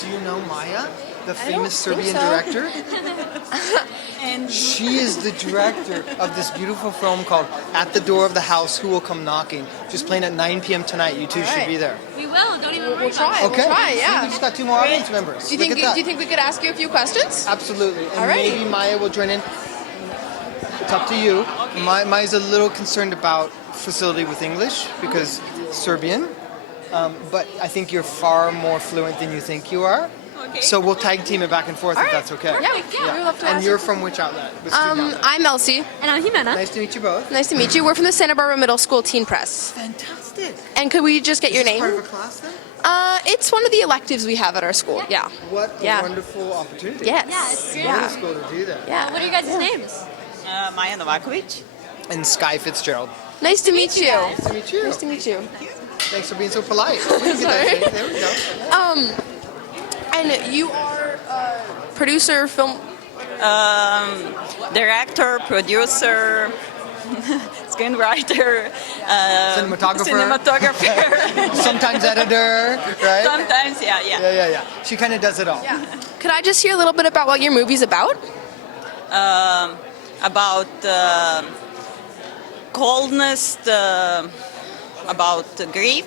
Do you know Maya, the famous Serbian director? And She is the director of this beautiful film called At the Door of the House, Who Will Come Knocking? Just playing at 9 p.m. tonight. You two should be there. We will. Don't even worry We'll try. about it. Okay. We'll try. See, Yeah. we just got 2 more audience members. Do you Look think? at that. Do you think we could ask you a few questions? Absolutely. And Alrighty. maybe Maya will join in. It's up to you. Maya's a little concerned about facility with English because Serbian. But I think you're far more fluent than you think you are. Okay. So we'll tag team it back and forth if that's okay. Yeah, we would love to And ask you're you. from which outlet? Which student outlet? I'm Elsie. And I'm Ximena. Nice to meet you both. Nice to meet you. We're from the Santa Barbara Middle School Teen Press. Fantastic. And could we just get your Is this name? part of a class then? It's one of the electives we have at our school. Yeah. What a Yeah. wonderful opportunity. Yes. Yeah, it's great. Middle Yeah. school to do that. Yeah. What are you guys' names? Maja Novakovic. And SKYE FITZGERALD. Nice to meet you. Nice to meet you. Nice to meet you. Thanks for being so polite. We can get that Sorry. thing. There we go. And you are producer, film. Director, producer, screenwriter, cinematographer. Sometimes editor, right? Sometimes, yeah. Yeah. She kind of does it all. Yeah. Could I just hear a little bit about what your movie's about? About coldness, about grief,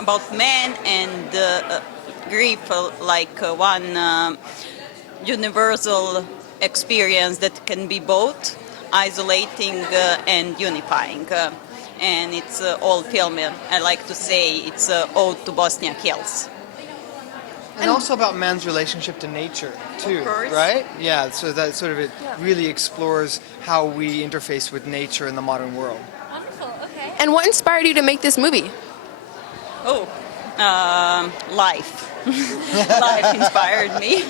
about men and grief, like one universal experience that can be both isolating and unifying. And it's all film. I like to say it's ode to Bosniak Hills. And also about man's relationship to nature, too, Of course. right? Yeah, so that sort of it really explores how we interface with nature in the modern world. Wonderful. Okay. And what inspired you to make this movie? Oh, life. Life inspired me.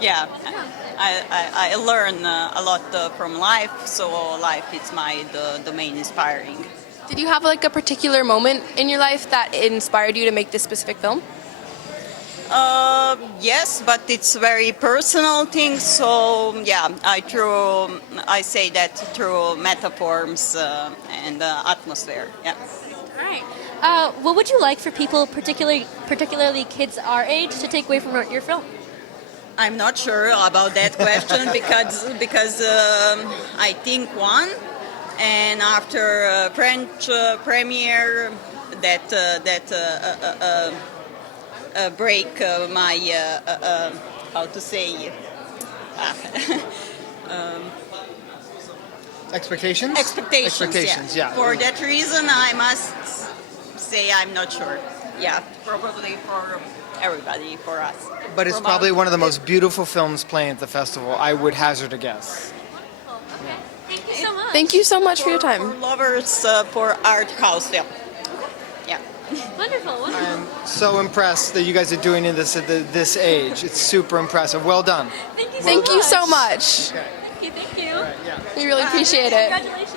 Yeah, I learn a lot from life, so life is the main inspiring. Did you have like a particular moment in your life that inspired you to make this specific film? Yes, but it's very personal thing. So yeah, I say that through metaphors and atmosphere. Yeah. All right. What would you like for people, particularly kids our age, to take away from your film? I'm not sure about that question because I think one, and after French premiere that break my how to say Expectations? expectations. Yeah. For that reason, I must say I'm not sure. Yeah, probably for everybody, for us. But it's probably one of the most beautiful films playing at the festival, I would hazard a guess. Okay. Thank you so much. Thank you so much for your For time. lovers, for art house film. Yeah. Wonderful. Wonderful. I'm so impressed that you guys are doing this at this age. It's super impressive. Well done. Thank you so Thank much. you so much. Okay. Thank you. Yeah. We really appreciate it. Congratulations.